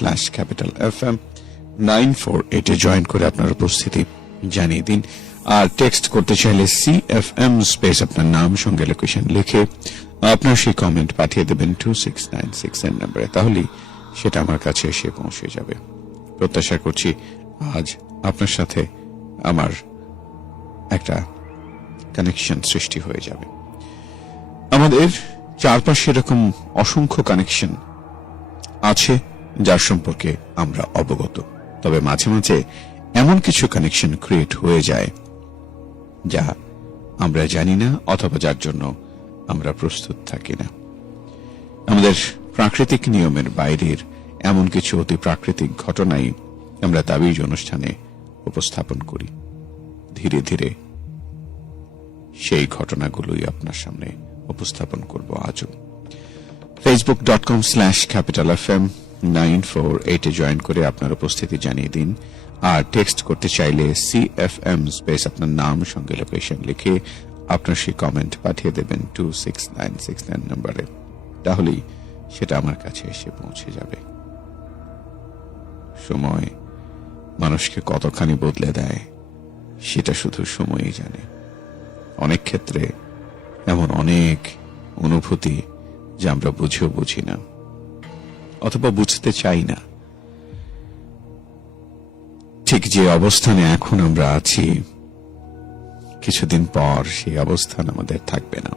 facebook.com/capitalfm 948 join করে আপনার উপস্থিতি জানিয়ে দিন। আর টেক্সট করতে চাইলে CFM স্পেস আপনার নাম সঙ্গে লোকেশন লিখে আপনার সেই কমেন্ট পাঠিয়ে দেবেন 2696 এর নম্বরে, তাহলে সেটা আমার কাছে এসে পৌঁছে যাবে। প্রত্যাশা করছি আজ আপনার সাথে আমার একটা কানেকশন সৃষ্টি হয়ে যাবে। আমাদের চারপাশে এরকম অসংখ্য কানেকশন আছে যার সম্পর্কে আমরা অবগত, তবে মাঝে মাঝে এমন কিছু কানেকশন ক্রিয়েট হয়ে যায় যা আমরা জানি না অথবা যার জন্য আমরা প্রস্তুত থাকি না। আমাদের প্রাকৃতিক নিয়মের বাইরের এমন কিছু অতি প্রাকৃতিক ঘটনাই আমরা তাবিজ অনুষ্ঠানে উপস্থাপন করি। ধীরে ধীরে সেই ঘটনাগুলোই আপনার সামনে উপস্থাপন করব আজও। facebook.com/capitalfm 948 জয়েন করে আপনার উপস্থিতি জানিয়ে দিন। আর টেক্সট করতে চাইলে CFM স্পেস আপনার নাম সঙ্গে লোকেশন লিখে আপনার সেই কমেন্ট পাঠিয়ে দেবেন 26969 নম্বরে, তাহলেই সেটা আমার কাছে এসে পৌঁছে যাবে। সময় মানুষকে কতখানি বদলে দেয় সেটা শুধু সময়ই জানে। অনেক ক্ষেত্রে এমন অনেক অনুভূতি যা আমরা বুঝেও বুঝি না অথবা বুঝতে চাই না। ঠিক যে অবস্থানে এখন আমরা আছি, কিছুদিন পর সেই অবস্থান আমাদের থাকবে না।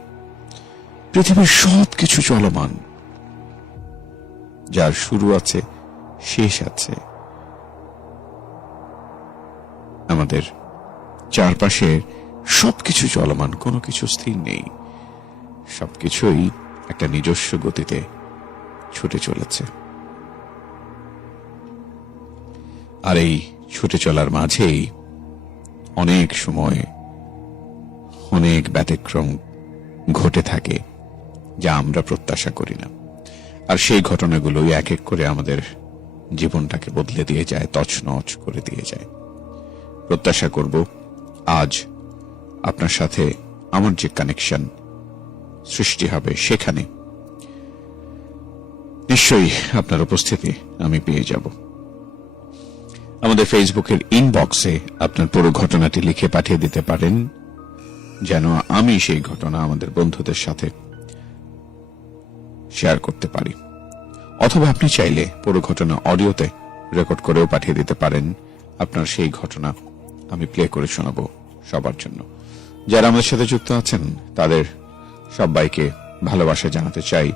পৃথিবীর সবকিছু চলমান, যার শুরু আছে শেষ আছে। আমাদের চারপাশে সবকিছু চলমান, কোনো কিছু স্থির নেই, সবকিছুই একটা নিজস্ব গতিতে ছুটে চলেছে। আর এই ছুটে চলার মাঝেই অনেক সময় অনেক ব্যতিক্রম ঘটে থাকে যা আমরা প্রত্যাশা করি না। আর সেই ঘটনাগুলোই এক এক করে আমাদের জীবনটাকে বদলে দিয়ে যায়, তছনছ করে দিয়ে যায়। প্রত্যাশা করব আজ আপনার সাথে আমার যে কানেকশন সৃষ্টি হবে সেখানে নিশ্চয়ই আপনার উপস্থিতি আমি পেয়ে যাব। আমাদের ফেসবুকের ইনবক্সে আপনার পুরো ঘটনাটি লিখে পাঠিয়ে দিতে পারেন, যেন আমি সেই ঘটনা আমাদের বন্ধুদের সাথে শেয়ার করতে পারি। অথবা আপনি চাইলে পুরো ঘটনা অডিওতে রেকর্ড করেও পাঠিয়ে দিতে পারেন। আপনার সেই ঘটনা আমি প্লে করে শোনাবো সবার জন্য। যারা আমার সাথে যুক্ত আছেন তাদের সবাইকে ভালোবাসা জানাতে চাই।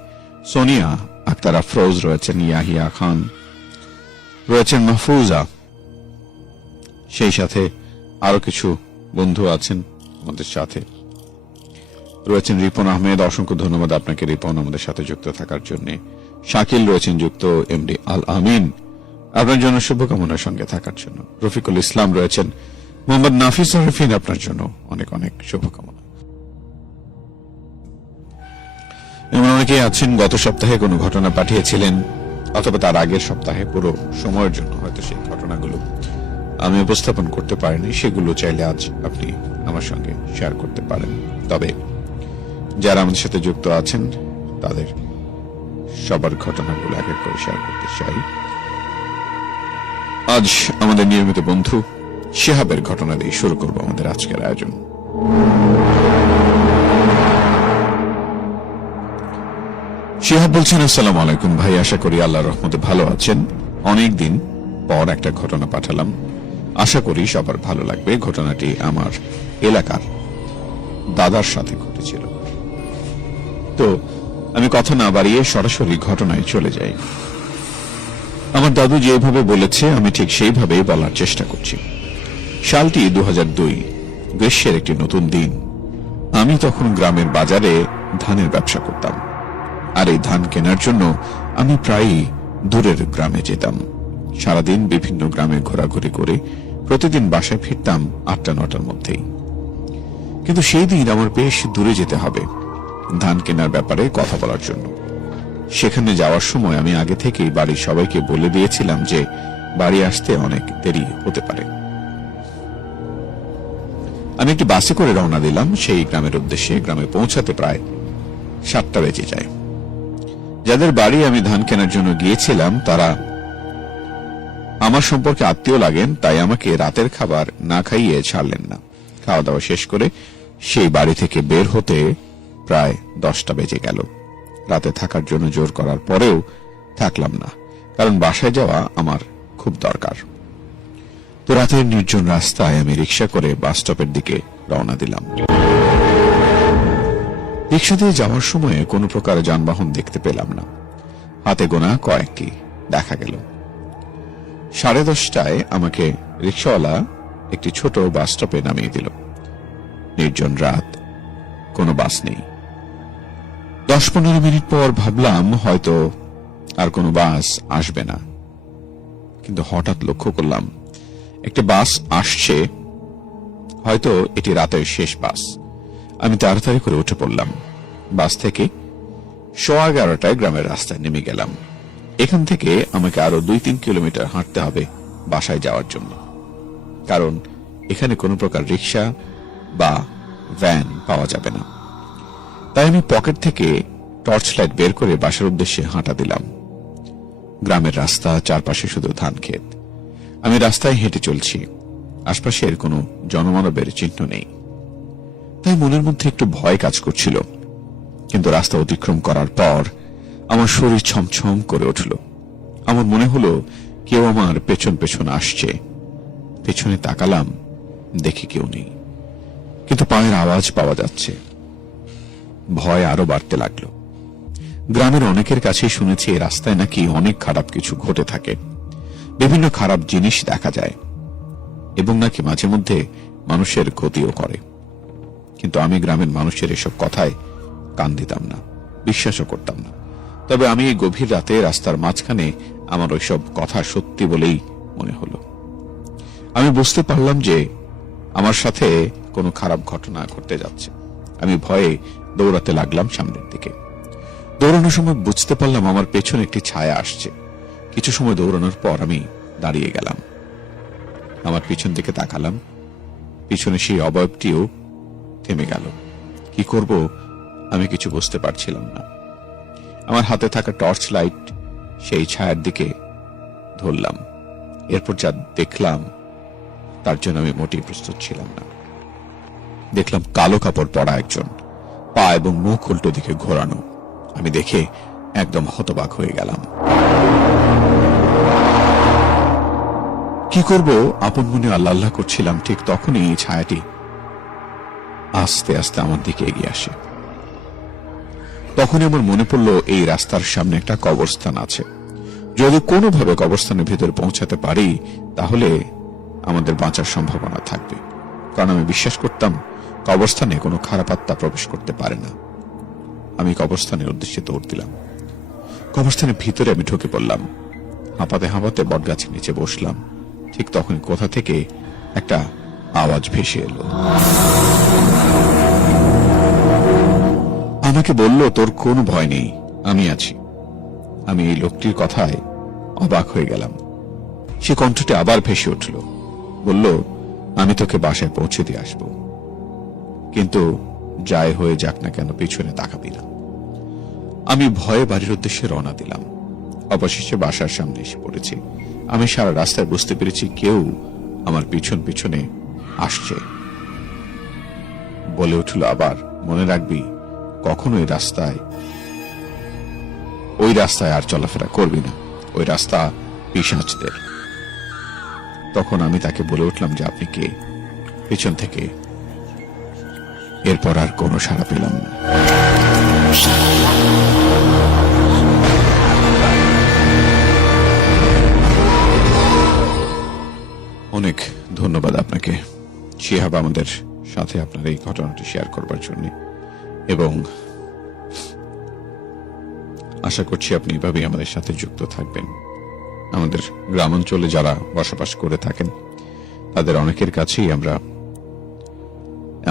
সোনিয়া আক্তার আফরোজ রয়েছেন, ইয়াহিয়া খান রয়েছেন, মাহফুজা, সেই সাথে আরো কিছু বন্ধু আছেন আমাদের সাথে রয়েছেন। রিপন আহমেদ, অসংখ্য ধন্যবাদ আপনাকে রিপন আমাদের সাথে যুক্ত থাকার জন্য। শাকিল রয়েছেন যুক্ত, MD আল আমিন আপনার জন্য শুভকামনার সঙ্গে থাকার জন্য। রফিকুল ইসলাম রয়েছেন, মোহাম্মদ নাফিস আরফিন আপনার জন্য অনেক অনেক শুভকামনা। অনেকে আছেন গত সপ্তাহে কোনো ঘটনা পাঠিয়েছিলেন অথবা তার আগের সপ্তাহে, পুরো সময়ের জন্য হয়তো সেই ঘটনাগুলো আমি উপস্থাপন করতে পারিনি। সেগুলো চাইলে আজ আপনি আমার সঙ্গে শেয়ার করতে পারেন। তবে যারা আমাদের সাথে যুক্ত আছেন তাদের সবার ঘটনাগুলো এক এক করে শেয়ার করতে চাই। আজ আমাদের নিয়মিত বন্ধু শিহাবের ঘটনা দিয়ে শুরু করব আমাদের আজকের আয়োজন। শিহাব বলছেন, আসসালামু আলাইকুম ভাই, আশা করি আল্লাহর রহমতে ভালো আছেন। অনেকদিন পর একটা ঘটনা পাঠালাম, আশা করি সবার ভালো লাগবে। ঘটনাটি আমার এলাকার দাদার সাথে ঘটেছিল। তো আমি কথা না বাড়িয়ে সরাসরি ঘটনায় চলে যাই। আমার দাদু যেভাবে বলেছে আমি ঠিক সেইভাবেই বলার চেষ্টা করছি। সালটি 2002, গ্রীষ্মের একটি নতুন দিন। আমি তখন গ্রামের বাজারে ধানের ব্যবসা করতাম, আর এই ধান কেনার জন্য আমি প্রায়ই দূরের গ্রামে যেতাম। সারাদিন বিভিন্ন গ্রামে ঘোরাঘুরি করে প্রতিদিন বাসায় ফিরতাম 8টা-9টার মধ্যেই। কিন্তু সেই দিন আমার বেশ দূরে যেতে হবে ধান কেনার ব্যাপারে কথা বলার জন্য। সেখানে যাওয়ার সময় আমি আগে থেকেই বাড়ির সবাইকে বলে দিয়েছিলাম যে বাড়ি আসতে অনেক দেরি হতে পারে। আমি একটি বাসে করে রওনা দিলাম সেই গ্রামের উদ্দেশ্যে। গ্রামে পৌঁছাতে প্রায় 7টা বেজে যায়। যাদের বাড়ি আমি ধান কেনার জন্য গিয়েছিলাম তারা আমার সম্পর্কে আত্মীয় লাগেন, তাই আমাকে রাতের খাবার না খাইয়ে ছাড়লেন না। খাওয়া দাওয়া শেষ করে সেই বাড়ি থেকে বের হতে প্রায় 10টা বেজে গেল। রাতে থাকার জন্য জোর করার পরেও থাকলাম না, কারণ বাসায় যাওয়া আমার খুব দরকার। তো রাতের নির্জন রাস্তায় আমি রিক্সা করে বাস স্টপের দিকে রওনা দিলাম। রিক্সা দিয়ে যাওয়ার সময় কোনো প্রকার যানবাহন দেখতে পেলাম না, হাতে গোনা কয়েকটি দেখা গেল। 10:30টায় আমাকে রিক্সাওয়ালা একটি ছোট বাস স্টপে নামিয়ে দিল। নির্জন রাত, কোনো বাস নেই। 10-15 মিনিট পর ভাবলাম হয়তো আর কোনো বাস আসবে না, কিন্তু হঠাৎ লক্ষ্য করলাম একটি বাস আসছে, হয়তো এটি রাতের শেষ বাস। আমি তাড়াতাড়ি করে উঠে পড়লাম। বাস থেকে 11:15টায় গ্রামের রাস্তায় নেমে গেলাম। এখান থেকে আমাকে আরো 2-3 কিলোমিটার হাঁটতে হবে বাসায় যাওয়ার জন্য, কারণ এখানে কোনো প্রকার রিক্সা বা ভ্যান পাওয়া যাবে না। তাই আমি পকেট থেকে টর্চ লাইট বের করে বাসার উদ্দেশ্যে হাঁটা দিলাম। গ্রামের রাস্তা, চারপাশে শুধু ধান ক্ষেত। আমি রাস্তায় হেঁটে চলছি, আশপাশের কোনো জনমানবের চিহ্ন নেই। তাই মনের মধ্যে একটু ভয় কাজ করছিল, কিন্তু রাস্তা অতিক্রম করার পর আমার শরীর ছমছম করে উঠল। আমার মনে হলো কেউ আমার পেছন পেছন আসছে। পেছনে তাকালাম, দেখি কেউ নেই, কিন্তু পায়ের আওয়াজ পাওয়া যাচ্ছে। ভয় আরো বাড়তে লাগলো। গ্রামের অনেকের কাছে শুনেছি এই রাস্তায় নাকি অনেক খারাপ কিছু ঘটে থাকে, বিভিন্ন খারাপ জিনিস দেখা যায় এবং নাকি মাঝে মধ্যে মানুষের ক্ষতিও করে। কিন্তু আমি গ্রামের মানুষের এসব কথায় কান দিতাম না, বিশ্বাসও করতাম না। তবে আমি এই গভীর রাতে রাস্তার মাঝখানে আমার ওইসব কথা সত্যি বলেই মনে হলো। আমি বুঝতে পারলাম যে আমার সাথে কোনো খারাপ ঘটনা ঘটতে যাচ্ছে। আমি ভয়ে দৌড়াতে লাগলাম সামনের দিকে। দৌড়ানোর সময় বুঝতে পারলাম আমার পেছনে একটি ছায়া আসছে। কিছু সময় দৌড়ানোর পর আমি দাঁড়িয়ে গেলাম, আমার পিছন দিকে তাকালাম। পিছনে সেই অবয়বটিও থেমে গেল। কি করব আমি কিছু বুঝতে পারছিলাম না। আমার হাতে থাকা টর্চ লাইট সেই ছায়ার দিকে ধরলাম। এরপর যা দেখলাম তার জন্য আমি মোটেই প্রস্তুত ছিলাম না। দেখলাম কালো কাপড় পরা একজন, পা এবং মুখ উল্টো দিকে ঘোরানো। আমি দেখে একদম হতবাক হয়ে গেলাম। কি করব আপন মনে আল্লাহ আল্লাহ করছিলাম। ঠিক তখনই এই ছায়াটি আস্তে আস্তে আমার দিকে এগিয়ে আসে। তখনই আমার মনে পড়ল এই রাস্তার সামনে একটা কবরস্থান আছে। যদি কোনোভাবে কবরস্থানের ভিতরে পৌঁছাতে পারি তাহলে আমাদের বাঁচার সম্ভাবনা থাকবে, কারণ আমি বিশ্বাস করতাম কবরস্থানে কোনো খারাপ আত্মা প্রবেশ করতে পারে না। আমি কবরস্থানের উদ্দেশ্যে দৌড় দিলাম। কবরস্থানের ভিতরে আমি ঢুকে পড়লাম। হাঁপাতে হাঁপাতে বটগাছের নিচে বসলাম। ঠিক তখন কোথা থেকে একটা আওয়াজ ভেসে এলো। আমাকে বলল, তোর কোনো ভয় নেই, আমি আছি। আমি এই লোকটির কথায় অবাক হয়ে গেলাম। সে কণ্ঠটি আবার ভেসে উঠল, বলল, আমি তোকে বাসায় পৌঁছে দিয়ে আসবো, কিন্তু যাই হয়ে যাক না কেন পিছনে তাকাবি না। আমি ভয়ে বাড়ির উদ্দেশ্যে রওনা দিলাম। অবশেষে বাসার সামনে এসে পড়েছি। আমি সারা রাস্তায় বুঝতে পেরেছি কেউ আমার পিছন পিছনে আসছে। বলে উঠল আবার, মনে রাখবি কখনো ওই রাস্তায় আর চলাফেরা করবি না, ওই রাস্তা পিশাচদের। তখন আমি তাকে বলে উঠলাম যে আপনি কে, পিছন থেকে। এরপর আর কোনো সাড়া পেলাম না। অনেক ধন্যবাদ আপনাকে শিহাব, আমাদের সাথে আপনার এই ঘটনাটি শেয়ার করবার জন্য, এবং আশা করছি আপনি এভাবেই আমাদের সাথে যুক্ত থাকবেন। আমাদের গ্রামাঞ্চলে যারা বসবাস করে থাকেন তাদের অনেকের কাছেই আমরা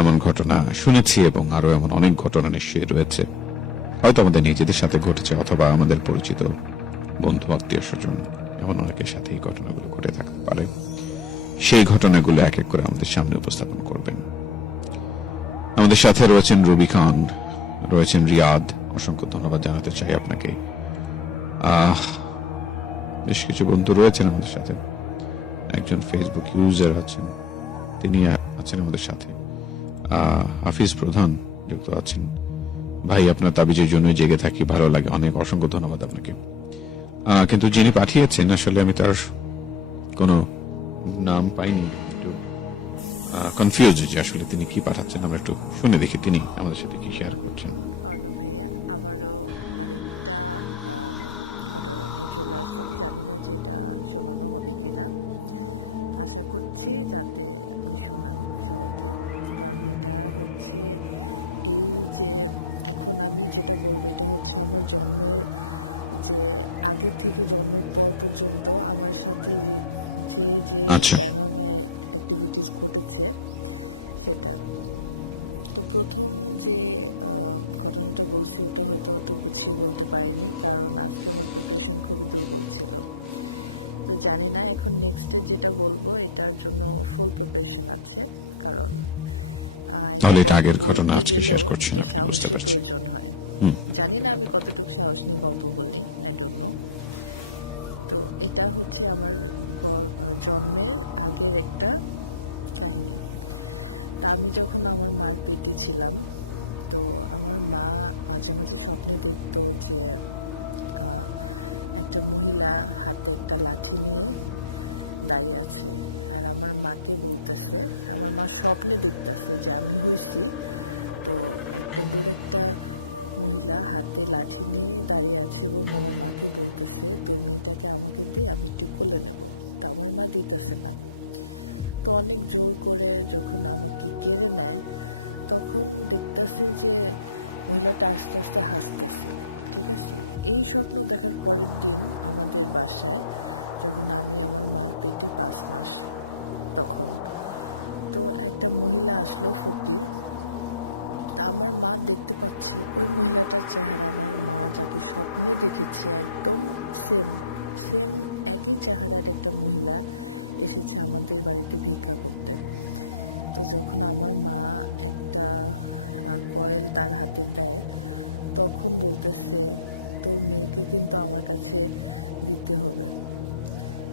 এমন ঘটনা শুনেছি, এবং আরো এমন অনেক ঘটনা নিশ্চয়ই রয়েছে, হয়তো আমাদের নিজেদের সাথে ঘটেছে অথবা আমাদের পরিচিত বন্ধু আত্মীয় স্বজন, এমন অনেকের সাথে এই ঘটনাগুলো ঘটে থাকতে পারে। সেই ঘটনাগুলো এক এক করে আমাদের সামনে উপস্থাপন করবেন। আমাদের সাথে রয়েছেন রবি খান, রয়েছেন রিয়াদ, অসংখ্য ধন্যবাদ জানাতে চাই আপনাকে। বেশ কিছু বন্ধু রয়েছেন আমাদের সাথে, একজন ফেসবুক ইউজার আছেন, তিনি আছেন আমাদের সাথে। হাফিজ প্রধান যুক্ত আছেন। ভাই, আপনার তাবিজের জন্য জেগে থাকি, ভালো লাগে, অনেক অসংখ্য ধন্যবাদ আপনাকে। কিন্তু যিনি পাঠিয়েছেন আসলে আমি তার কোনো নাম পাইনি, একটু কনফিউজ যে আসলে তিনি কি পাঠাচ্ছেন। আমরা একটু শুনে দেখি তিনি আমাদের সাথে কি শেয়ার করছেন। অর্ণব ভাইয়া, আবারও আরেকটা ঘটনা নিয়ে চলে আসলাম। জানি না যে এটা শোনানো হবে কিনা, আশা করছি যাতে আপনি শোনান সবাইকে। কারণ এটা হচ্ছে এই যে এখন আমি যেটা বলবো, এটা হচ্ছে আমার জন্মের যে আগে থেকে জন্মের পর পর্যন্ত আমার সাথে যে যে প্যারানর্মাল অ্যাক্টিভিটিস ঘটেছে সেটা। তো প্রথম যে ঘটনাটা বলছি ওটা হয়তো অত গুছিয়ে বলতে পারিনি, কারণ আজকে আমার প্রিপারেশন খুবই দুর্বল ছিল। তো জানি না এখন নেক্সটে যেটা বলবো এটার জন্য ফুল প্রিপারেশন আছে, কারণ সাহসের প্রয়োজন হয়। জানি না আমি কতটুকু সাহস নিয়ে গল্প বললি, আই ডোন্ট নো। তো এটা হচ্ছে আমার জন্মের আগের একটা কাহিনী। তা আমি যখন আমার মার পেটে ছিলাম, তো আমার মা মাঝে মাঝে স্বপ্নে দেখতো যে একটা মহিলা হাতে একটা লাঠি নিয়ে দাঁড়িয়ে আছে, আর আমার মাকে বলতেছে, আমার মা স্বপ্নে দেখতেছে যে আমি হইছি, তো একটা বুড়ো একটা মহিলা হাতে লাঠি নিয়ে দাঁড়িয়ে আছে এবং আমার মাকে বলতেছে তোর মেয়েটাকে আমাকে দে, আমি একটু কোলে নেব। তো আমার মা দিতেছে না। তো অনেক জোর করে যখন আমাকে কেড়ে নেয়, তখন দেখতেছে যে মহিলাটা আস্তে আস্তে হাসতেছে। ঠিক আছে, এই স্বপ্ন দেখার পরের দিন আমাদের বাসায়, যখন আমি আমার মার পেটে 5 মাস, তখন তো একটা মহিলা আসলো, ফকির। তা আমার মা দেখতে পাচ্ছে ওই মহিলাটার চেহারা আমার মা যাকে স্বপ্নে দেখেছে একদম সেম সেম একই চেহারার একটা মহিলা এসেছে আমাদের বাড়িতে ভিক্ষা করতে। তো যখন আমার মা একটা কয়েল তার হাতে দেয়, তখন বলতেছে তোর মেয়েকে কিন্তু আমার কাছে দিতে হবে।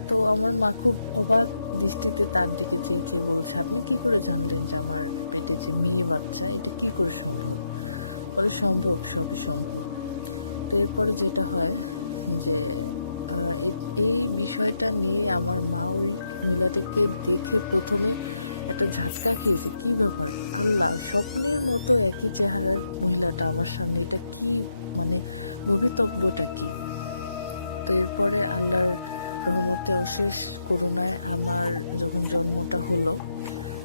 তো আমার মা খুব অবাক দৃষ্টিতে তার দিকে চেয়ে চেয়ে বলছে, আপনি কি করে জানলেন যে আমার পেটে যে মেয়ে বাচ্চা, এটা কি করে সম্ভব? বলে সম্ভব, সবই সম্ভব। তো এরপরে যেটা হয় যে এই বিষয়টা নিয়ে আমার মা ওই মহিলাটাকে দেখে প্রথমে একটা ঝাটকা খেয়েছে, কি ব্যাপার, আল্লাহ, স্বপ্নের মতো একই চেহারার মহিলাটা আমার সামনে, এটা কি, মানে ভবিতব্যটা কি? তো এরপরে আল্লাহর রহমতে অশেষ করুণায় আমার যখন জন্মটা হলো,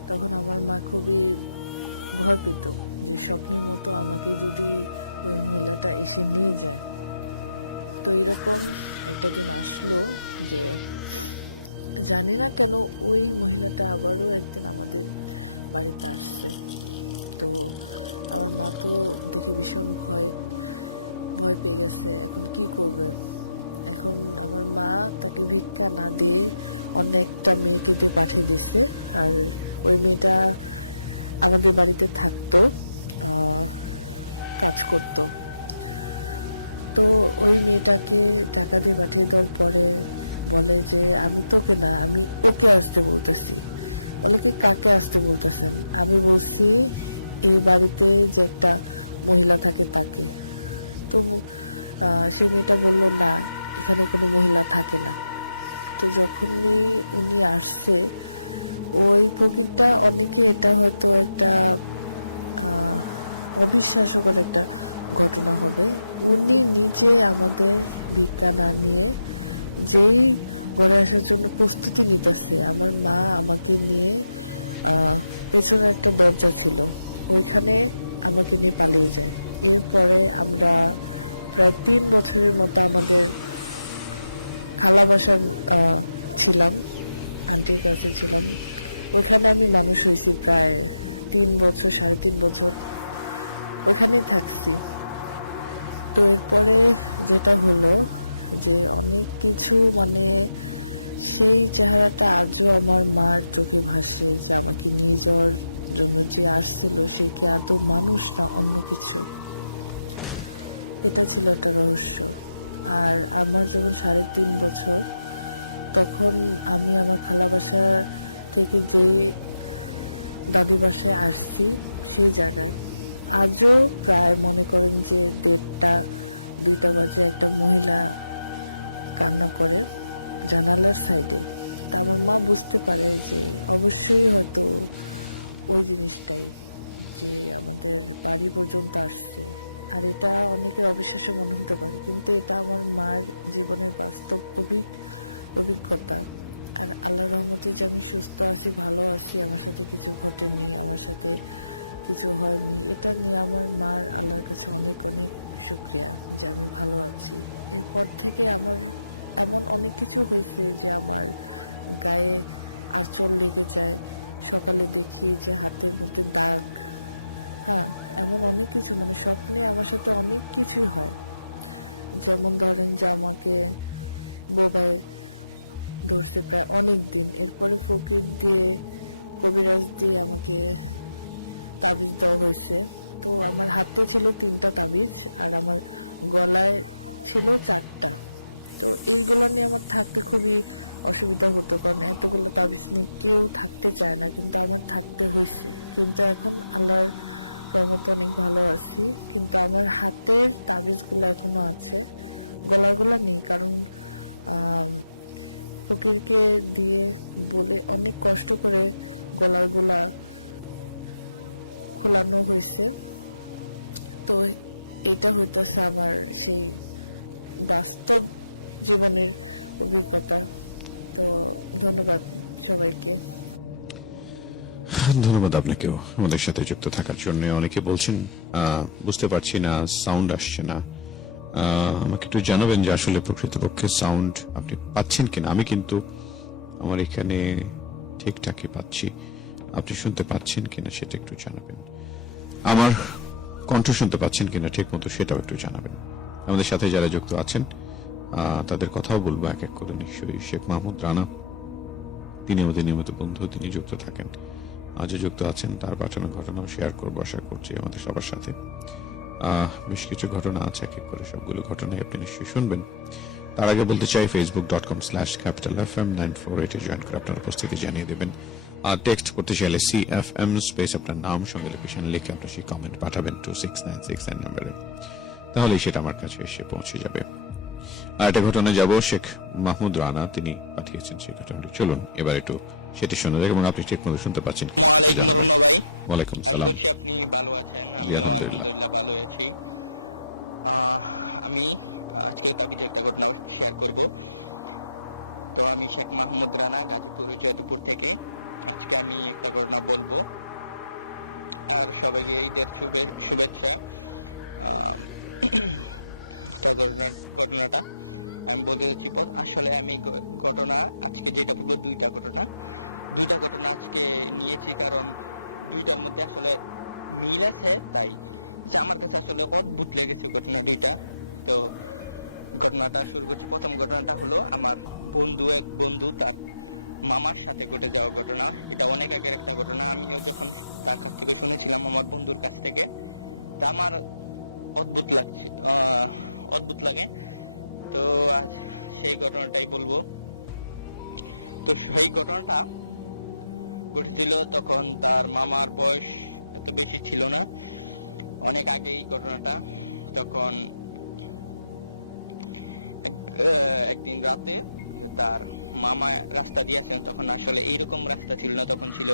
তখন আমার মা খুবই ভয় পেত যে স্বপ্নের মতো আমাকে যদি ওই মহিলাটা এসে নিয়ে যায়। তো এরকম একটা দিন আসলো যে জানি না কেন ওই মহিলাটা আবারও একদিন আমাদের বাড়িতে আসছে। তো আমার মা তো দেখে ভীষণ ভয় পেয়ে গেছে, এখন কি করবে। এখন আমার মা তাকে ভিক্ষা না দিয়ে অন্য একটা মেয়েকে দিয়ে পাঠিয়ে দিচ্ছে, আর ওই মেয়েটা আমাদের বাড়িতে থাকতো, কাজ করত। তো ওই মেয়েটাকে টাকা দিয়ে পাঠিয়ে দেওয়ার পরে বলে যে আমি তোকে না, আমি ওকে আসতে বলতেছি। বলে কি, কাকে আসতে বলতেছেন? আমি বলছি এই বাড়িতে যে একটা মহিলা থাকে তাকে। তো সে মেয়েটা বলল না, এখানে কোনো মহিলা থাকে না। তো যখনই উনি আসছে, ওই ফকিরটা, অনেকে এটা হয়তো একটা অবিশ্বাসকর একটা ঘটনা হবে, উনি নিজে আমাদের ভিক্ষা না নিয়ে যেই ঘরে আসার জন্য প্রস্তুতি নিতেছে, আমার মা আমাকে নিয়ে পেছনে একটা দরজা ছিল, ওইখানে আমাকে নিয়ে পালিয়ে যায়। এরপরে আমরা প্রায় 3 বছরের মতো আমাদের খালা বাসায় ছিলাম, আন্টির কাছে ছিলাম। ওইখানে আমি মানুষ হয়েছি প্রায় 3 বছর, 3.5 বছর ওইখানেই থাকছি। তো এরপরে যেটা হলো যে অনেক কিছু, মানে সেই চেহারাটা আজও আমার মার চোখে ভাসে, যে আমাকে নিয়ে যাওয়ার জন্য যে আসছিল সে কি আদৌ মানুষ না অন্য কিছু। এটা ছিল একটা রহস্য। আর আমার যখন 3.5 বছর, তখন আমি আমার খালা বাসা থেকে যেই দাদি বাসায় আসছি সেই জায়গায় আজও প্রায় মনে করেন যে 1:30-2টা বাজে একটা মহিলা কান্না করে জানালার সাইডে। তা আমার মা বুঝতে পারে যে অবশ্যই হয়তো ওই জিনিসটাই যে আমাদের বাড়ি পর্যন্ত আসছে। আর এটা অনেকের অবিশ্বাস্য মনে হতে পারে, কিন্তু এটা আমার মার জীবনের বাস্তব অভিজ্ঞতা। আর আল্লাহর রহমতে যে আমি সুস্থ আছি, ভালো আছি, আমার সাথে কিছু ঘটেনি, আমার সাথে কিছু হয়নি, এটা নিয়ে আমার মার আল্লাহর কাছে অনেক অনেক শুক্রিয়া যে আমি ভালো আছি। এরপর থেকে আমার এমন অনেক কিছু হয়েছে যে আমার গায়ে আঁচড় লেগে যায়, সকালে দেখি যে হাতের মধ্যে দাগ, হ্যাঁ, এমন অনেক কিছু, মানে স্বপ্নে আমার সাথে অনেক কিছুই হয়। যেমন ধরেন যে আমাকে বোবায় ধরছে প্রায় অনেক দিন, এরপরে ফকির দিয়ে কবিরাজ দিয়ে আমাকে তাবিজ দেওয়া হয়েছে। তো আমার হাতে ছিল 3টা তাবিজ আর আমার গলায় ছিল 4টা। তো এইগুলো নিয়ে আমার থাকতে খুবই অসুবিধা হতো, কারণ এতগুলো তাবিজ নিয়ে কেউ থাকতে চায় না, কিন্তু আমার থাকতে হয়েছে। কিন্তু এখন আল্লাহর রহমতে অনেক ভালো আছি, কিন্তু আমার হাতের তাবিজগুলো এখনো আছে, গলাগুলা নেই। কারণ ফকিরকে দিয়ে বলে অনেক কষ্ট করে গলাগুলা খোলানো হয়েছে। তো এটা হইতেছে আমার সেই বাস্তব জীবনের অভিজ্ঞতা। তো ধন্যবাদ সবাইকে। ধন্যবাদ আপনাকেও আমাদের সাথে যুক্ত থাকার জন্য। অনেকে বলছেন বুঝতে পারছি না, সাউন্ড আসছে না। আমাকে একটু জানাবেন যে আসলে প্রকৃতপক্ষে সাউন্ড আপনি পাচ্ছেন কিনা। আমি কিন্তু আমার এখানে ঠিকঠাকই পাচ্ছি, আপনি শুনতে পাচ্ছেন কিনা সেটা একটু জানাবেন। আমার কণ্ঠ শুনতে পাচ্ছেন কিনা ঠিক মতো সেটাও একটু জানাবেন। আমাদের সাথে যারা যুক্ত আছেন তাদের কথাও বলবো এক এক করে। নিশ্চয়ই শেখ মাহমুদ রানা, তিনি আমাদের নিয়মিত বন্ধু, তিনি যুক্ত থাকেন, আজও যুক্ত আছেন। তার পাঠানো ঘটনাও শেয়ার করবো আশা করছি আমাদের সবার সাথে। বেশ কিছু ঘটনা আছে, এক এক করে সবগুলো ঘটনাই আপনি নিশ্চয়ই শুনবেন। তার আগে বলতে চাই facebook.com/capitalfm 948 জয়েন করে আপনার উপস্থিতি জানিয়ে দেবেন। আর টেক্সট করতে চাইলে CFM স্পেস আপনার নাম সঙ্গে লোকেশন লিখে আপনার সেই কমেন্ট পাঠাবেন 26969 নম্বরে, তাহলে সেটা আমার কাছে এসে পৌঁছে যাবে। আর একটা ঘটনা যাব, শেখ মাহমুদ রানা তিনি পাঠিয়েছেন সেই ঘটনাটি। চলুন এবার একটু সেটি শুনে দেখুন। আপনি ঠিক মতো শুনতে পাচ্ছেন? ওয়ালাইকুম রহমান ভাই। ওয়ালাইকুম আশা সালাম। করছি আপনি ভালো আছেন। আমি আলহামদুলিল্লাহ ভালো আছি। আমি আজকে তাবিজের একটা ঘটনা শেয়ার করব। তো আমি শেখ মাহমুদ রানা, গাজীপুর জয়দেবপুর থেকে আজকে আমি একটা ঘটনা বলবো। আর সবাইকে ঈদের শুভেচ্ছা। ঘটনাটা আমি বলতে চাচ্ছি, আসলে আমি ঘটনা আজকে যেটা বলবো দুইটা ঘটনা আজকে নিয়েছি, কারণ দুইটার মধ্যে আসলে মিল আছে, তাই যে আমার কাছে আসলে অদ্ভুত লেগেছে ঘটনা দুইটা। তো ঘটনাটা শুরু করছি। প্রথম ঘটনাটা হলো আমার এক বন্ধু তার মামার সাথে ঘটে যাওয়া ঘটনা। এটা অনেক আগের একটা ঘটনা। আমিও যখন তার কাছ থেকে শুনেছিলাম, আমার বন্ধুর কাছ থেকে, তা আমার অদ্ভুত লাগে। তো আজ সেই ঘটনাটাই বলবো। তো সেই ঘটনাটা ঘটেছিল তখন তার মামার বয়স এত বেশি ছিল না, অনেক আগেই ঘটনাটা। তখন একদিন রাতে তার মামা রাস্তা দিয়ে আসেন। তখন আসলে এইরকম রাস্তা ছিল না, তখন ছিল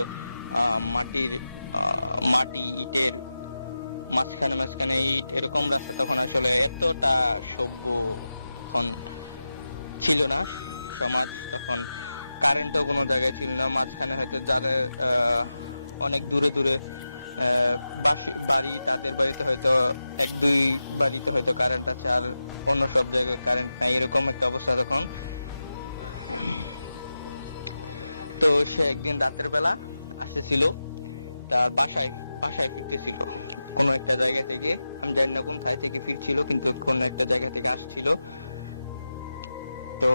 মাটি ইটের মাঝখানে ইট, এরকম রাস্তা। তখন আসলে এতটা সভ্য ছিল না সমাজ। তখন কারেন্টও কোনো জায়গায় ছিল না। মাঝখানে হয়তো যাদের অনেক দূরে বাড়ি, তাদের বাড়িতে হয়তো 1-2 বাড়িতে হয়তো কারেন্ট আছে, আর অন্য সব জায়গায় কারেন্ট নাই, এরকম একটা অবস্থা তখন। তো সে একদিন রাতের বেলা আসতেছিল, তার বাসায় ফিরতেছিল কোনো একটা জায়গা থেকে। আমি জানি না কোন থাই থেকে ফিরছিল, কিন্তু কোন একটা জায়গা থেকে আসছিল। তো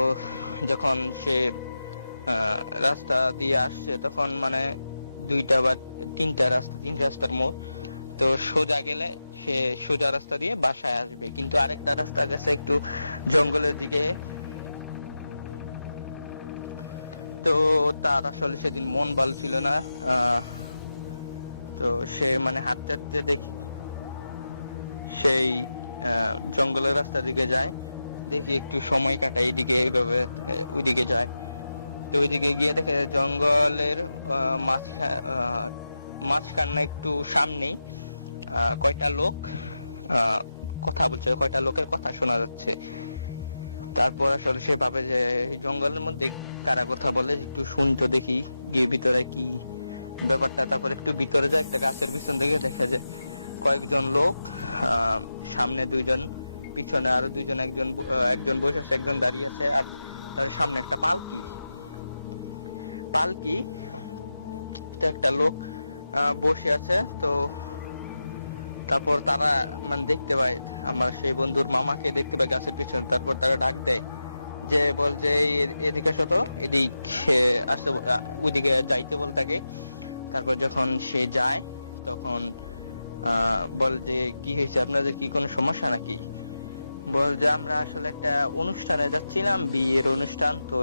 যখন সে রাস্তা দিয়ে আসছে, তখন মানে 2টা বা 3টা রাস্তার মোড়। তো সোজা গেলে সে সোজা রাস্তা দিয়ে বাসায় আসবে, কিন্তু আরেকটা রাস্তা গেছে একটু জঙ্গলের দিকে। তো তার আসলে সেদিন মন ভালো ছিল না। তো সে মানে হাঁটতে হাঁটতে দেখি সেই জঙ্গলের রাস্তা দিকে যায়, দেখি একটু সময় কাটায় এইদিকে এইভাবে ওইদিকে যায়। তো ওইদিকে গিয়ে দেখে জঙ্গলের মাঝখান না একটু সামনেই কয়টা লোক কথা বলছে, কয়টা লোকের কথা শোনা যাচ্ছে। তারপর আসলে সে ভাবে যে এই জঙ্গলের মধ্যে কারা কথা বলে, একটু শুনতো দেখি, গিয়ে ভিতরে কি ব্যাপারটা। তারপর একটু ভিতরে যায়, একটা গাছের পিছন থেকে দেখা যায় কয়েকজন লোক, সামনে 2 জন, পিছনে আরো 2 জন, একজন বসে আছে, একজন দাঁড়িয়ে আছে, আর তার সামনে একটা পালকি একটা লোক বসে আছে। তো তারপর তারা মানে দেখতে পায় আমার সেই বন্ধুর মামাকে দেখতে পায় গাছের পিছনে। তারপর তারা ডাক দেয় যে বল যে এদিকে আসো তো, এদিকে আসতে, ওইদিকে যাইতে বল তাকে। তারপর যখন সে যায় তখন বল যে কি হয়েছে, আপনাদের কি কোনো সমস্যা নাকি? বল যে আমরা আসলে একটা অনুষ্ঠানে যাচ্ছিলাম, বিয়ের অনুষ্ঠান। তো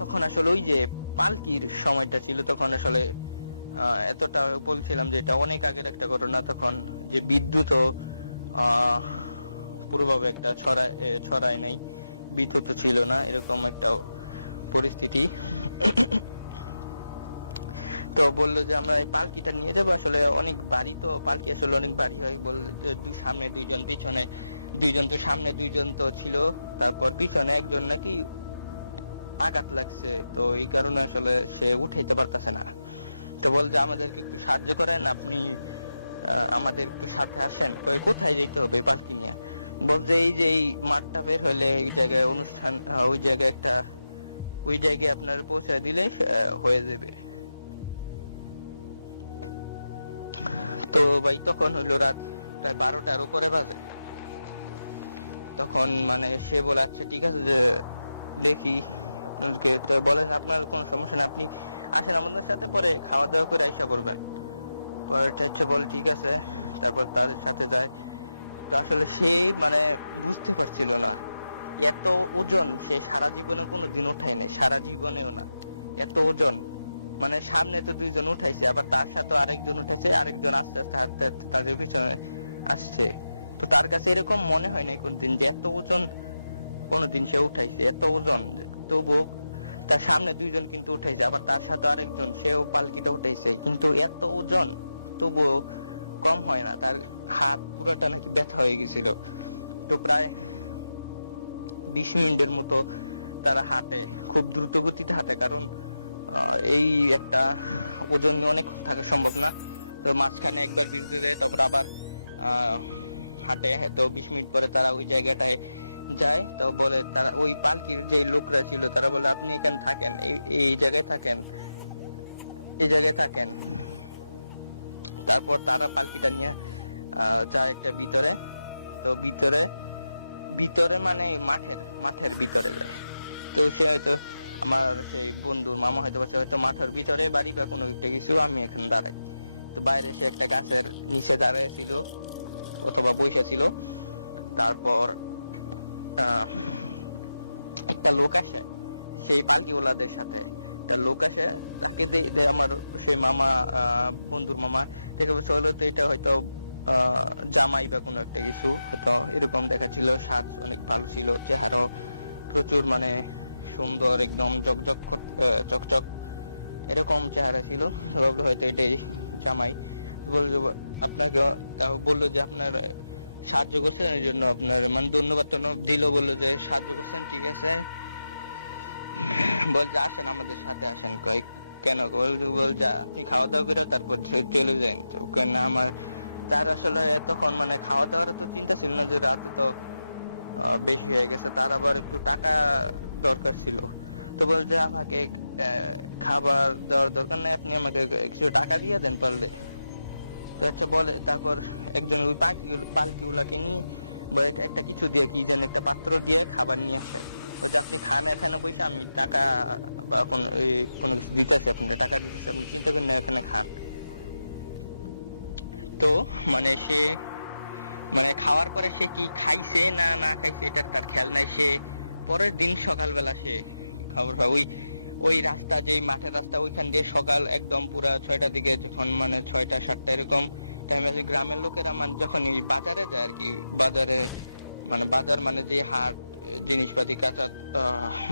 তখন আসলে ওই যে পালকির সময়টা ছিল, তখন আসলে এতটা বলছিলাম যে এটা অনেক আগের একটা ঘটনা। তখন যে বিদ্যুৎও পুরোভাবে একটা ছড়ায় নাই, বিদ্যুৎ ছিল না, এরকম একটা পরিস্থিতি। তো বললো যে আমরা এই পালকিটা নিয়ে যাবো, আসলে অনেক বাড়ি, তো পালকি আসলে অনেক বাড়ি হয়। বললো সামনে 2 জন, পিছনে 2 জন। তো সামনে 2 জন তো ছিল, তারপর পিছনে একজন নাকি আঘাত লাগছে, তো এই কারণে আসলে সে উঠাইতে পারতেছে না। তো বল যে আমাদেরকে একটু সাহায্য করেন, আপনি আমাদের একটু সাথে আসেন। কোথায় যেতে হবে পালকি নিয়ে? বল যে এই যে এই মাঠটা বের হলে এই জায়গায় অনুষ্ঠান, ওই জায়গায় আপনার পৌঁছে দিলে হয়ে যাবে। তো ভাই তখন হইলো রাত প্রায় 12টার উপরে বাজে। তখন মানে সে বলে আচ্ছা ঠিক আছে, যে দেখি আপনাদেরকে। তো বলেন আপনার কোনো সমস্যা না, আপনি আসেন আমাদের সাথে, পরে খাওয়া দাওয়া করে আইসা পড়বেন। পরে বল ঠিক আছে। তারপর তাদের সাথে যায়। তো আসলে সে মানে বুঝতে পারছিল না এত ওজন সে সারা জীবনে কোনোদিন উঠায় নাই, সারা জীবনেও না এত ওজন। মানে সামনে তো 2 জন উঠাইছে, আবার তার সাথে আরেকজন উঠাইছে, আরেকজন আস্তে আস্তে হাঁটতে হাঁটতে তাদের পিছনে আসছে। তো তার কাছে এরকম মনে হয় না কোনদিন যে এত ওজন কোনদিন সে উঠাইছে, এত ওজন। তবুও তার সামনে 2 জন কিন্তু উঠাইছে, আবার তার সাথে আরেকজন, সেও পালকিটা উঠাইছে, কিন্তু এত ওজন তবুও কম হয় না। তার হাত পুরাটা নাকি ব্যথা হয়ে গেছিল। তো প্রায় 20 মিনিটের মতো তারা হাঁটে, খুব দ্রুত গতিতে হাঁটে, কারণ এই একটা ওজন অনেক থাকা সম্ভব না। তো মাঝখানে একবার বিরতি দেয়, তারপর আবার হাঁটে। তো 20 মিনিট পরে তারা ওই জায়গাটায় যায়। তো বলে তারা, ওই পালকির যে লোকরা ছিল তারা বলে আপনি এখানে থাকেন, এই জায়গায় থাকেন, এই জায়গায় থাকেন। তারপর তারা পালকিটা নিয়ে যায় একটা ভিতরে। তো ভিতরে মানে মাঠের ভিতরে যায়। তো সে হয়তো আমার সেই বন্ধুর মামা হয়তো মাঠের ভিতরে বাড়ি বা কোনো একটা কিছু, আমি এখানে দাঁড়াই। তো বাইরে সে একটা গাছের নিচে দাঁড়ায় ছিল অথবা বসে ছিল। তারপর একটা লোক আসে, সেই পালকিওয়ালাদের সাথে একটা লোক আসে, তাকে আমার সেই মামা, বন্ধুর মামা দেখে বলছে হলো তো এটা হয়তো জামাই বা কোনো একটা কিছু, হয়তো এরকম দেখাচ্ছিল। সাজ অনেক ভালো ছিল, চেহারাও প্রচুর মানে সুন্দর, একদম চকচক এরকম চেহারা ছিল। ভাবলো হয়তো এটাই জামাই। বললো আপনাকে, বললো যে আপনার সাহায্য করছেন, এই জন্য আপনার মানে ধন্যবাদ দিল। বললো যে সাহায্য করছেন, ঠিক আছে, বল যে আসেন আমাদের সাথে আসেন। কেন? বল যে আপনি খাওয়া দাওয়া করে তারপর চলে যান। না আমার, তার আসলে তখন মানে খাওয়া দাওয়ার তো চিন্তা ছিল না, যে রাতে তো বেশি হয়ে গেছে, তার আবার একটু টাকা দরকার ছিল। তো বল যে আমাকে খাবার দেওয়ার দরকার নেই, আপনি আমাকে কিছু টাকা দিয়ে দেন পারলে। তো আচ্ছা বলে, তারপর একজন ওই পালকিওয়ালাকে নিয়ে একটা কিছু দিয়ে, কি যেন একটা পাত্র দিয়ে খাবার নিয়ে আসে। বলছে আপনি খান এখানে বসে, আমি টাকা বা কোনো কিছু দিতেছি, আপনার টাকা দিতেছি, আপনি চিন্তা করেন না, এখানে খান। তো মানে সে মানে খাওয়ার পরে সে কি খাইছে না খাইছে এটা তার খেয়াল নাই। সে পরের দিন সকালবেলা সে খাবার হয়। ওই ওই রাস্তা, যেই মাঠের রাস্তা, ওইখান দিয়ে সকাল একদম পুরা 6টার দিকে, যখন মানে 6টা 7টা এরকম টাইমে আছে, গ্রামের লোকেরা মানে যখন এই বাজারে যায় আর কি, বাজারে মানে বাজার মানে যে হাট, জিনিসপাতি কাঁচা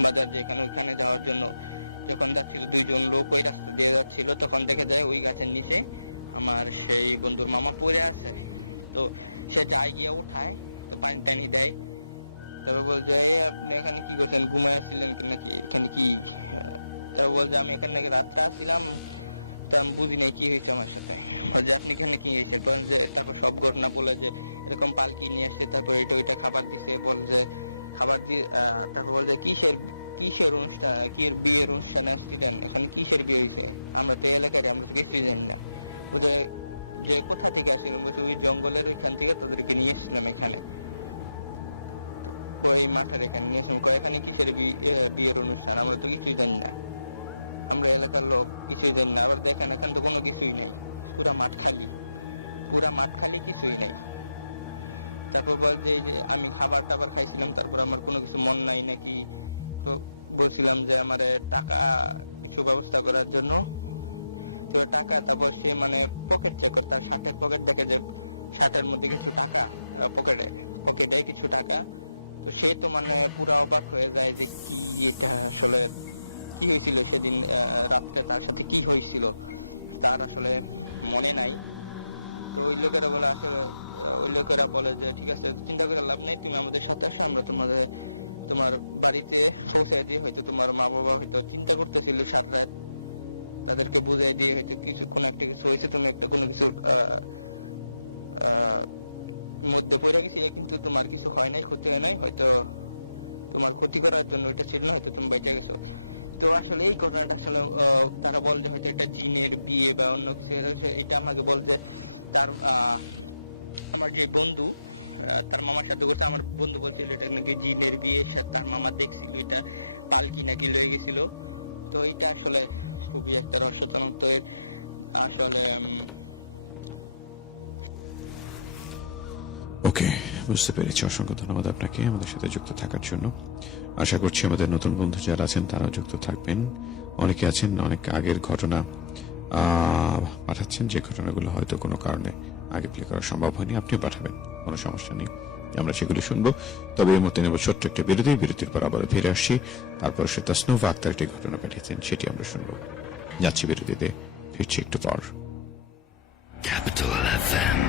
বাজার যেখানে, ওইখানে যাওয়ার জন্য যখন যাচ্ছিল, 2জন লোক ওই রাস্তা দিয়ে যাচ্ছিল, তখন দেখে যায় ওই গাছের নিচে আমার সেই বন্ধুর মামা পড়ে আছে। তো সে যায় গিয়ে উঠায়, তো পানি টানি দেয়। তারপর বলছে, এই আপনি এখানে কি করছেন, ঘুমাইছিলেন নাকি, এখানে কি? তারপর বলছে, আমি এখানে নাকি রাত্রে আসছিলাম, তো আমি বুঝি নাই কি হয়েছে আমার সাথে। বলছে, আপনি এখানে কি হয়েছে? যে তারপর সব ঘটনা বলে, যে এরকম পালকি নিয়ে আসছে, তারপর এটা ওইটা খাবার দিছে, বলছে খাবার দিয়ে, তারপর বলছে কিসের অনুষ্ঠান, কি বিয়ের অনুষ্ঠানে আসছিলেন, এখানে কিসের বিয়ে হয়েছে, আমরা তো এলাকার, আমরা তো কিছুই জানি না। বলছে যে কোথা থেকে আসছিলেন? বলছে ওই জঙ্গলের ওইখান থেকে তাদেরকে নিয়ে এসেছিলাম এখানে, ওই মাঠের এখানে নিয়ে এসেছিলাম। এখানে কিসের বিয়ের অনুষ্ঠান, আমরা তো কিছুই জানি না, আমরা এলাকার লোক, কিছুই জানি না। আবার দেখেন এখানে তো কোনো কিছুই নাই, পুরা মাঠ খালি, পুরা মাঠ খালি, কিছুই নাই। তারপর বলছে এই যে আমি খাবার টাবার খাইছিলাম, তারপর আমার কোনো কিছু মন নাই নাকি, তো বলছিলাম যে আমার টাকা কিছু ব্যবস্থা করার জন্য। তো টাকা, তারপর সে মানে পকেট চেক করে, তার শার্টের পকেট দেখে যে শার্টের মধ্যে কিছু টাকা, পকেটে কিছু টাকা। তো সে তো মানে পুরা অবাক হয়ে যায় যে কি এটা আসলে কি হয়েছিল সেদিন রাত্রে, তার সাথে কি হয়েছিল তার আসলে মনে নাই। তো ওই লোকেরা বলে আসলে ওই লোকেরা বলে যে ঠিক আছে, চিন্তা করে লাভ নেই, তুমি আমাদের সাথে আসো, আমরা তোমার বাড়িতে পৌঁছে দিয়ে, হয়তো তোমার মা বাবা হয়তো চিন্তা করতেছিল সারা রাত, তাদেরকে বুঝাই দিয়ে হয়তো কিছু কোনো একটা কিছু হয়েছে, তুমি একটা কোনো কিছু মধ্যে পড়ে গেছিলে, কিন্তু তোমার কিছু হয় নাই, ক্ষতি হয় নাই, হয়তো তোমার ক্ষতি করার জন্য ওইটা ছিল না, হয়তো তুমি বেঁচে গেছো। তো আসলে এই ঘটনাটা আসলে তারা বল যে হয়তো একটা জিনের বিয়ে বা অন্য কিছু। এটা আমাকে বল যে তার আমার যে বন্ধু তার মামার সাথে করছে, আমার বন্ধু বলছিল এটা নাকি জিনের বিয়ে, তার মামা দেখছিল এটা, পালকি নাকি লয়ে গেছিল। তো এটা আসলে খুবই একটা রহস্যজনক। তো এর আসলে ওকে, বুঝতে পেরেছি। অসংখ্য ধন্যবাদ আপনাকে আমাদের সাথে যুক্ত থাকার জন্য। আশা করছি আমাদের নতুন বন্ধু যারা আছেন তারাও যুক্ত থাকবেন। অনেকে আছেন অনেক আগের ঘটনা পাঠাচ্ছেন, যে ঘটনাগুলো হয়তো কোনো কারণে আগে প্লে করা সম্ভব হয়নি, আপনিও পাঠাবেন, কোনো সমস্যা নেই, আমরা সেগুলি শুনবো। তবে এর মধ্যে নেব ছোট্ট একটা বিরতির পর আবার ফিরে আসছি। তারপর সে তাসনুভা আক্তার একটি ঘটনা পাঠিয়েছেন, সেটি আমরা শুনবো। যাচ্ছি বিরতিতে, ফিরছি একটু পর। Capital FM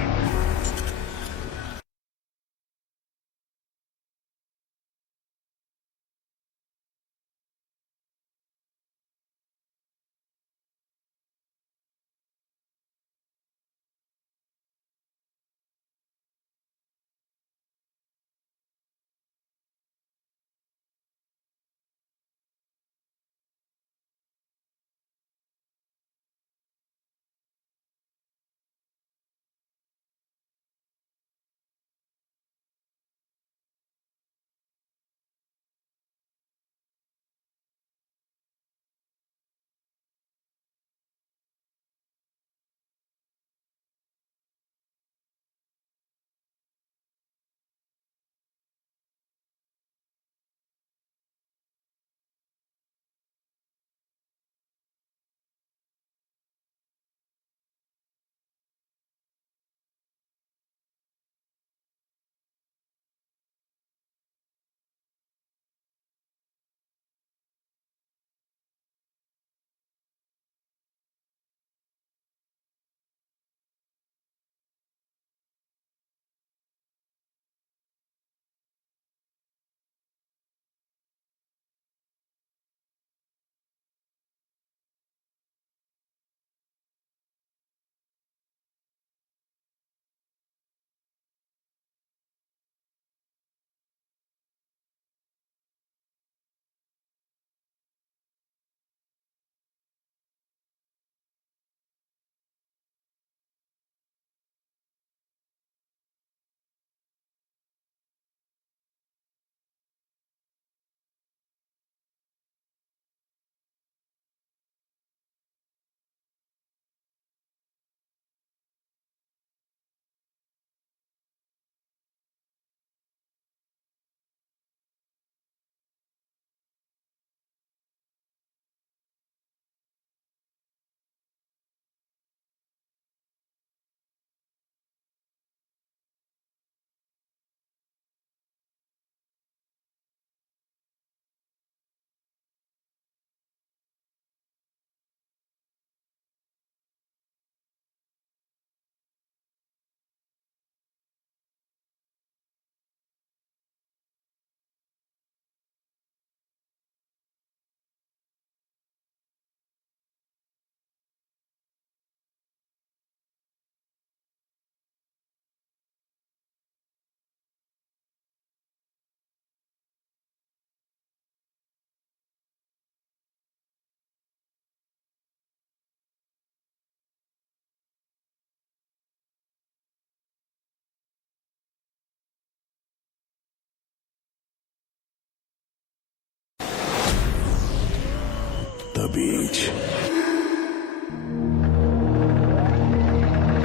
তাবিজ।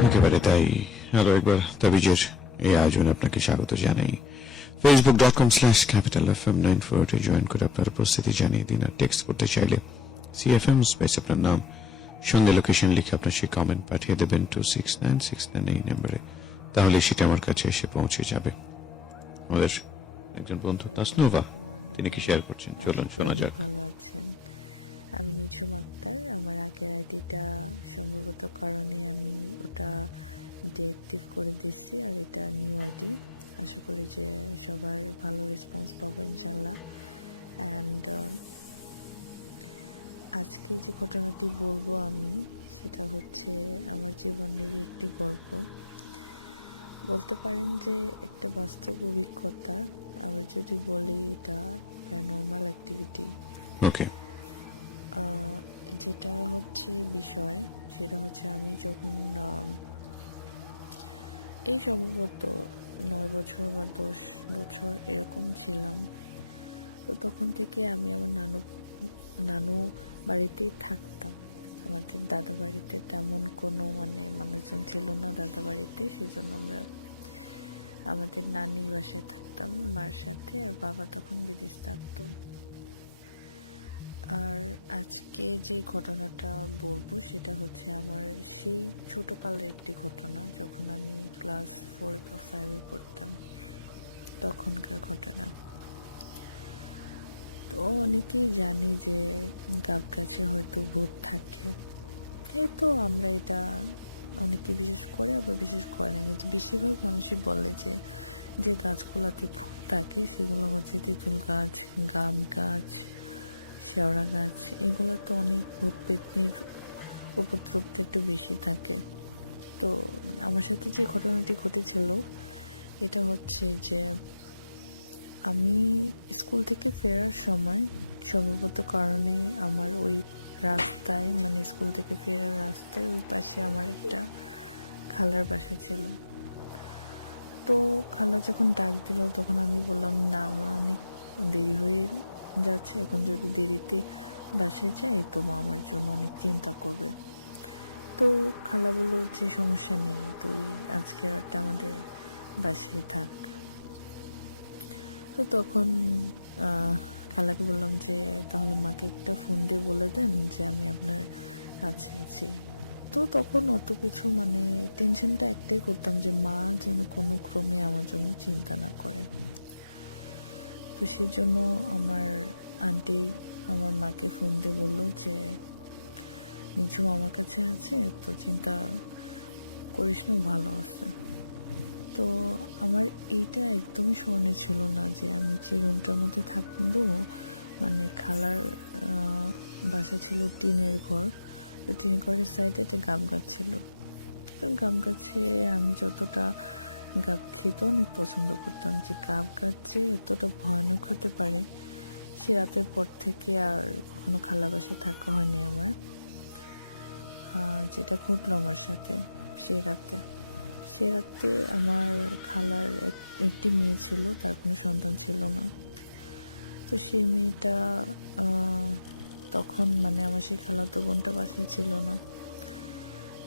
একেবারে তাই। আরো একবার তাবিজের এই আয়োজনে আপনাকে স্বাগত জানাই। facebook.com/capitalfm948 জয়েন করে আপনার উপস্থিতি জানিয়ে দিন। আর টেক্সট করতে চাইলে CFM স্পেস আপনার নাম সঙ্গে লোকেশন লিখে আপনার সেই কমেন্ট পাঠিয়ে দেবেন 26969 এই নম্বরে। তাহলে সেটা আমার কাছে এসে পৌঁছে যাবে। আমাদের একজন বন্ধু তাসনুভা, তিনি কি শেয়ার করছেন, চলুন শোনা যাক। ভালো আছেন? আমি নিঝুম আক্তার। আমার আগের আইডিটা সম্ভবত কারণে আমি ওটা ডিঅ্যাক্টিভ করে দিচ্ছি, আর এটা নিউ আইডি। আশা করি যে সবার ভালো রেসপন্স পাবো ইনশাল্লাহ। অ্যান্ড আজকে যে ঘটনাটি বলবো আমি, সেটা হচ্ছে আমার জীবনের একটি গল্প। বলতে পারেন যে একটা বাস্তব অভিজ্ঞতা। আবার যদি বলি এটা প্যারানর্মাল অ্যাক্টিভিটি। ওকে, যেটা হচ্ছে বিষয়, সেটা হচ্ছে আমি যখন এই সম্ভবত 9 বছর বা 10 বছর এরকম ছিলাম, তো তখন থেকে আমি আমার নানু বাড়িতেই থাকতাম। আমাদের দাদা বাড়িতে তেমন কোনো মানুষজন ছিল না দাদা বাড়িতে, সেই জন্য আমরা আমাদের নানি বাসায় থাকতাম মার সাথে, আর বাবা তখন বিদেশ থাকতো। আর আজকে যে ঘটনাটা বলবো সেটা হচ্ছে আমার সেই ছোটকালের একটি ঘটনা, যখন আমি ক্লাস 4 বা 5-এ পড়তাম, তখনকার ঘটনা। তো অনেকেই জানি যে গাব গাছে হয়তো ভূত থাকে, এই তো আমরা এটা অনেকে বিশেষ করে, আবার বিশেষ করে না, কিন্তু বেশিরভাগ মানুষই বলে যে যে গাছগুলাতে ভূত থাকে সেগুলো হচ্ছে তেঁতুল গাছ, গাব গাছ, শেওড়া গাছ। এগুলো তো অনেক ভূত পেতনির উপদ্রবটা একটু বেশি থাকে। তো আমার সাথে যে ঘটনাটি ঘটেছিল এটা হচ্ছে যে আমি স্কুল থেকে ফেরার সময় সম্ভবত কারণে আমার ওই রাস্তায়, স্কুল থেকে ফেরার রাস্তায় ওই পাশে আমার একটা খালার বাসা ছিল। তো খালা যখন ডাক দিল তখন আমি বললাম, না আমার অনেক দেরি হয়ে যাচ্ছে, এখন যদি দেরিতে বাসায় যাই তো মা আমার জন্য অনেক চিন্তা করবে। তো খালা বললো যে সমস্যা নেই, তুই আজকে রাতটা আমাদের বাসায় থাক। তো তখন খালাকে বললাম যে তাহলে মাকে একটা ফোন দিয়ে বলে দেন যে আমি আপনার কাছে আছি। তো তখন অত কিছু টেনশনটা একটাই করতাম যে মা যেন কোনো ক্রমে আমার জন্য চিন্তা না করে। তো সেই জন্য আমার আন্টি আমার মাকে ফোন দিয়ে বললো যে নিঝুম আমার কাছে আছে, তো চিন্তা করিস না, ভালো আছে। তো আমার এইটা একদমই স্মরণে ছিল না যে আমি যে রুমটার মধ্যে থাকবো, খালার বাসা ছিল টিনের ঘর। তো টিনের ঘরের সাইডে একটা গাব গাছ ছিল। তো গাব গাছে আমি যতটা গাব খেতে অনেক পছন্দ করতাম, যে গাব গাছ যে এতটা ভয়ানক হতে পারে সে রাতের পর থেকে আর কখনো খালা বাসায় থাকা হয়নি আমার। যেটা ঘটলো আমার সাথে সে রাতে আমার খালার একটি মেয়ে ছিল, তার কোনো সন্তান ছিল না। তো সেই মেয়েটা তখন আমার সেই খালাতো বোনটা বাসায় ছিল না।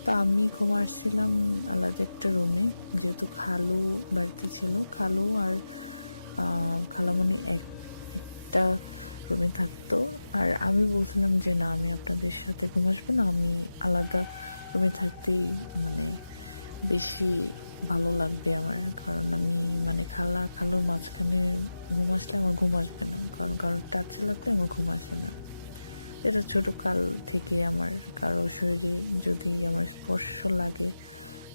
তো আমি ঘুমাচ্ছিলাম আলাদা একটা রুমে, যেহেতু খালু বাড়িতে ছিল। খালু আর খালামণি একটা রুমে থাকতো, আর আমি বলছিলাম যে না আমি আপনাদের সাথে ঘুমাসবো না, আমি আলাদা রুমে থাকতেই বেশি ভালো লাগবে আমার। কারণ আমি খালুর মাঝখানে ঘুম আসলে আমার ঘুম আসবে না, কারণ কারোর টাচে লাগলে আমার ঘুম আসে না। এটা ছোট কাল থেকে আমার কারো শরীরে যদি আমার স্পর্শ লাগে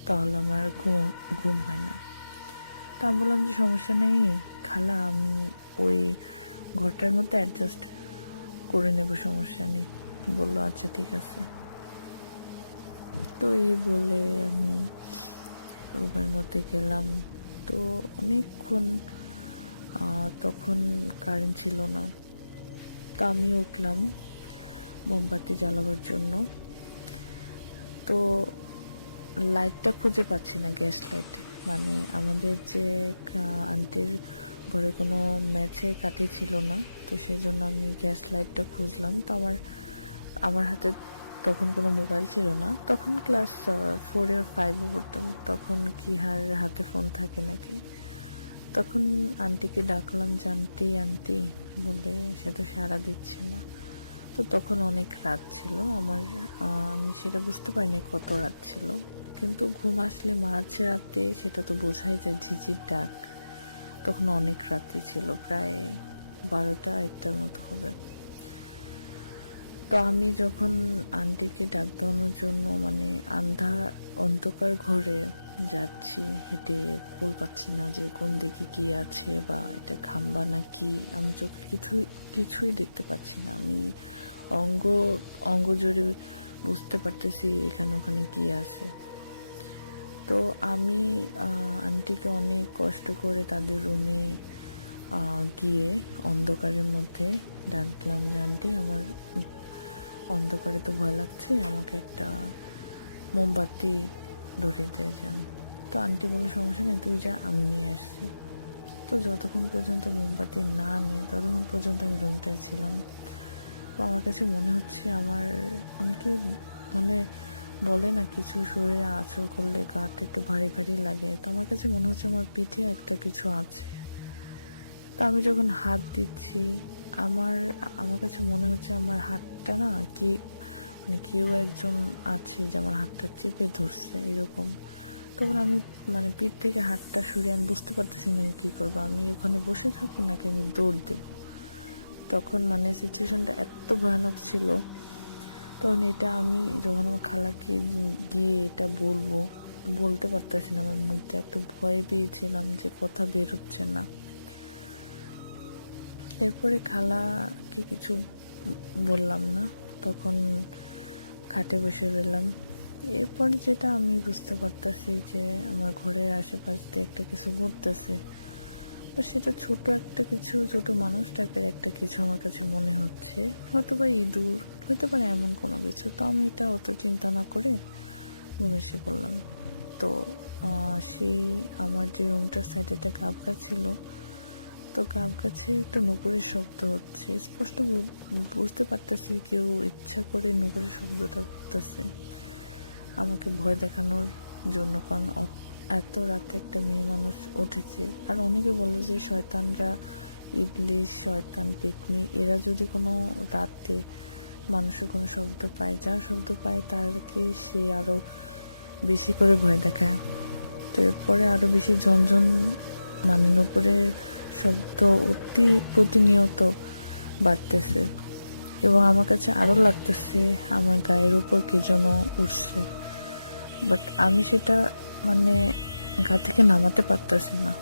তাহলে আমার ঘুম হয় না। তা আমি বললাম যে সমস্যা নেই খালা, আমি ওই ঘরটার মধ্যে অ্যাডজাস্ট করে নেব, সমস্যা নেই। বললো আচ্ছা ঠিক আছে। তো এই বলে আমি রুমের মধ্যে গেলাম। তো অনেকক্ষণ তখন কারেন্ট ছিল না। তো আমি উঠলাম মোমবাতি জ্বালাবার জন্য। তো লাইটটা খুঁজে পাচ্ছি না, গ্যাস লাইট। আমাদের যে আন্টির ঘরে কোনো ম্যাচের কাঠি ছিল না, তো সেই জন্য আমি গ্যাস লাইটটা খুঁজলাম। তো আমার আমার হাতে তখন কোনো মোবাইল ছিল না, তখন ক্লাস 4 আর 5 পড়তাম, তখন কি হাতে ফোন থাকে নাকি। তখন আন্টিকে ডাকলাম যে আন্টি আন্টি বলে, সে তো সাড়া দিচ্ছে না। তো তখন অনেক রাত ছিল আমার, আমি সেটা বুঝতে পারিনি কত রাত ছিল, কিন্তু ঘুম আসলে মাঝ রাতে সেটা তো বোঝাই যায়, ঝিঝির ডাক। তখন অনেক রাতে ছিল, প্রায় 12টা-1টার মতো হবে। তো আমি যখন আন্টিকে ডাক দেওয়ানোর জন্য মানে অন্ধকার ঘরে যাচ্ছি হেঁটে, বল পাচ্ছি না যে কোন দিকে কি আছে বা এটা খাম্বা না কি, আমি চোখে কিছুই দেখতে পাচ্ছি না। আমি অঙ্গ জুড়ে বুঝতে পারতেছি এখানে ওখানে কি আছে। তো আমি আন্টিকে অনেক কষ্ট করে তাদের রুমে গিয়ে অন্ধকারের মধ্যে ডাকলাম যে আন্টি, আমার অন্ধকারে তো ভয় লাগছে, আমাকে একটা মোমবাতি ধরিয়ে দিয়ে যান। তো আন্টি বললো সমস্যা নেই, তুই যা, আমি নিয়ে আসছি। তো যতক্ষণ পর্যন্ত মোমবাতি না নিয়ে ততক্ষণ পর্যন্ত আমি রুমটায় ছিলাম। তো আমার কাছে মনে হচ্ছে আমার অনেকে মানে বলে না কিছু শরীরে আঁচড় করলে গাটা একটু ভারী ভারী লাগে, তো আমার কাছে মনে হচ্ছে আমার পিঠে একটা কিছু আছে। তো আমি যখন হাত দিচ্ছি আমার কাছে মনে হচ্ছে আমার হাতটা না কি মানে কেউ একজন আছে যে আমার হাতটা চেপে ধরছে এরকম। তখন আমি মানে পিঠ থেকে হাতটা সরিয়ে আমি বুঝতে পারতেছি না আমি কি করবো, আমি ওখানে বসে থাকবো নাকি আমি দৌড় দেব। তখন মানে সিচুয়েশনটা এত ভয়ানক ছিল। তখন এটা আমি যখন আমার খালাকে গিয়ে এটা বলতে পারতেছি না, আমার মধ্যে এত ভয় পেয়েছিলাম যে কথা বের হচ্ছে না। এরপরে খালাকে কিছু বললাম না, তখন খাটে বসে রইলাম। এরপর যেটা আমি বুঝতে পারতাছি যে আমার ঘরের আশেপাশ দিয়ে একটা কিছু ঘটতেছে, সেটা ছোট একটা কিছু, ছোট মানুষ টাইপের একটা কিছু আমার কাছে মনে হচ্ছে, হয়তো বা ইঁদুর হতে পারে, এমন কোনো কিছু। তো আমি এটা অত চিন্তা না করে ঘুমিয়ে পড়লাম। তো সেই আমার যে রুমটার সাইডে একটা গাব গাছ ছিল, তো গাব গাছে একটা নুপুরের শব্দ হচ্ছে, স্পষ্ট বুঝতে পারতেছি কেউ ইচ্ছা করে নুপুরের শব্দটা করতেছে আমাকে ভয় দেখানোর জন্য, কারণ এত রাতে একটা মেয়ে মানুষ উঠেছে। আর অনেকে বলে যে শয়তানরা, ইবলিশ, শয়তান, পেতনি, এরা যদি কোনো রাতে মানুষের কোনো শব্দ পায়, যা শব্দ পায় তারকে সে আরো বেশি করে ভয় দেখায়। তো এরপরে আরো বেশি ঝনঝন মানে নুপুরের শব্দ অতি প্রতিনিয়ত বাড়তেছে, এবং আমার কাছে আরো লাগতেছে আমার গায়ের উপর কে যেন উঠছে, বাট আমি সেটা মানে গা থেকে নামাতে পারতাছি না।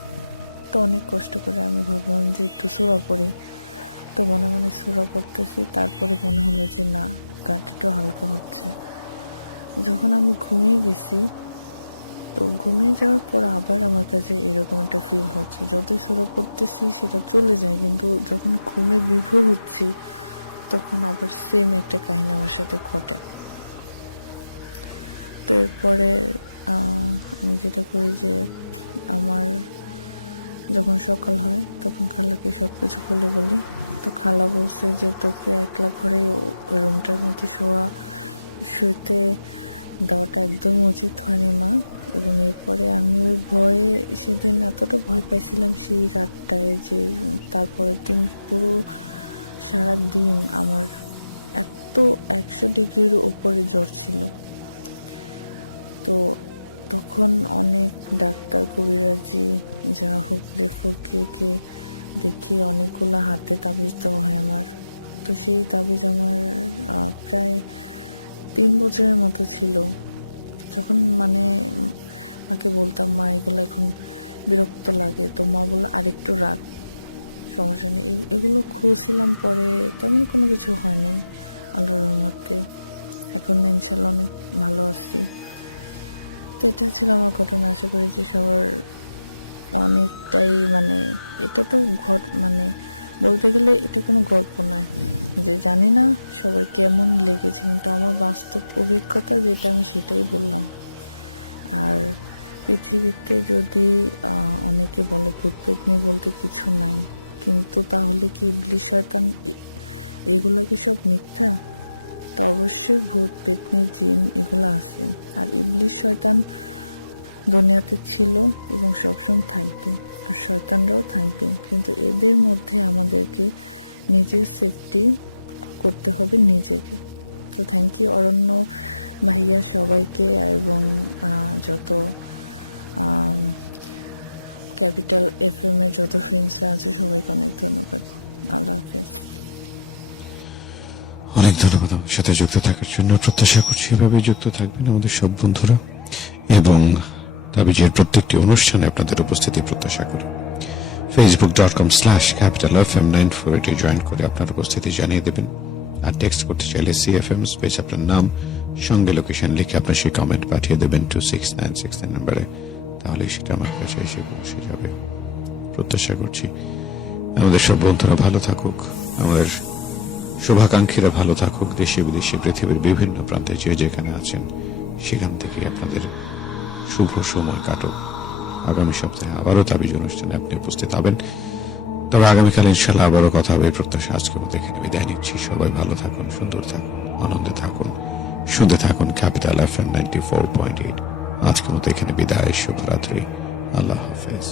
তো অনেক কষ্ট করে আমি ভাবলাম যে একটু সূরা পড়ি। তো মনে মনে সূরা পড়তেছি, তারপরে মনে হলো যে না, গাটা একটু হালকা হচ্ছে। যখন আমি ঘুমিয়ে গেছি, তো ঘুমিয়ে যাওয়ার পর আবার আমার কাছে এরকম একটা ফিল হচ্ছে, যতই সূরা পড়তেছি সেটা চলে যায়, কিন্তু যখন ঘুমে বিভোর হচ্ছি তখন আবার সেম একটা কাহিনী আমার সাথে ঘটে। তো এরপরে আমি যেটা করি যে আমার যখন সকাল হয় তখন খালাকে সবকিছু খুলে বলি। তো খালা বলছে যে তোকে একলা ঘরে ওই রুমটার মধ্যে শুতে দেওয়াটা একদম উচিত হয়নি মা। এবং এরপরে আমি ওই ভয়ে সেদিন এতটা ভয় পাইছিলাম সেই রাতটায় যে তারপরের দিন পুরো সারা দিন আমার এত 100 ডিগ্রির উপরে জ্বর ছিল। তো তখন অনেক ডাক্তার, কবিরাজি, যা হোক, যে ফকিরকে দেখি অনেকগুলা হাতে তাবিজ দেওয়া হয় আমার। তো সেই তাবিজ আমার প্রায় 3 বছরের মতো ছিল। যখন মানে মাকে বলতাম মা এগুলো এখন বিরক্ত লাগে, তো মা বললো আরেকটু রাখ, সমস্যা নেই। এগুলো খুঁজছিলাম, পরে তেমন কোনো কিছু হয়নি আল্লাহর রহমতে। এখন ইনশাল্লাহ অনেক ভালো আছি। তো এটা ছিল আমার ঘটনা। আশা করি যে সবার অনেকটাই মানে এটা তো মানে বলতে গেলে এটা কোনো গল্প নয়, যে জানি না সবার কেমন লেগেছে, কিন্তু আমার বাস্তব অভিজ্ঞতা যেটা আমি সেটাই বললাম। আর পৃথিবীতে যদি অনেকে বলে ভূত পেতনি বলতে কিছু নাই, কিন্তু তাহলে কি ইবলিশ, শয়তান, এগুলো কি সব মিথ্যা? তো অবশ্যই ভূত পেতনি জিন এগুলো আছে। আর ইবলিশ শয়তান দুনিয়াতে ছিল এবং সবসময় থাকবে, আর শয়তানরাও থাকবে, কিন্তু এদের মধ্যে আমাদেরকে নিজের সেফটি করতে হবে নিজেকে। তো থ্যাংক ইউ অরণ্য ভাইয়া সবাইকে, এবং যত ক্যাপিটাল FM এর যত ফ্রেন্ডসরা আছে সবাইকে অনেক ধন্যবাদ। আল্লাহ হাফেজ। অনেক ধন্যবাদ আমার সাথে যুক্ত থাকার জন্য। প্রত্যাশা করছি এভাবে যুক্ত থাকবেন আমাদের সব বন্ধুরা, এবং তাবিজের প্রত্যেকটি অনুষ্ঠানে আপনাদের উপস্থিতি প্রত্যাশা করি। facebook.com/capitalfm948 জয়েন করে আপনার উপস্থিতি জানিয়ে দেবেন। আর টেক্সট করতে চাইলে CFM স্পেস আপনার নাম সঙ্গে লোকেশন লিখে আপনার সেই কমেন্ট পাঠিয়ে দেবেন 26969 নম্বরে, তাহলে সেটা আমার কাছে এসে পৌঁছে যাবে। প্রত্যাশা করছি আমাদের সব বন্ধুরা ভালো থাকুক, আমাদের শুভাকাঙ্ক্ষীরা ভালো থাকুক, দেশে বিদেশে পৃথিবীর বিভিন্ন প্রান্তে যে যেখানে আছেন সেখান থেকে আপনাদের শুভ সময় কাটুক। আগামী সপ্তাহে আবারও তাবিজ অনুষ্ঠানে আপনি উপস্থিত হবেন। তবে আগামীকাল ইনশাল্লাহ আবারও কথা হবে প্রত্যাশা। আজকে মতো এখানে বিদায় নিচ্ছি। সবাই ভালো থাকুন, সুন্দর থাকুন, আনন্দে থাকুন, শুনতে থাকুন ক্যাপিটাল FM 94.8। আজকের মতো এখানে বিদায়, শুভরাত্রি, আল্লাহ হাফেজ।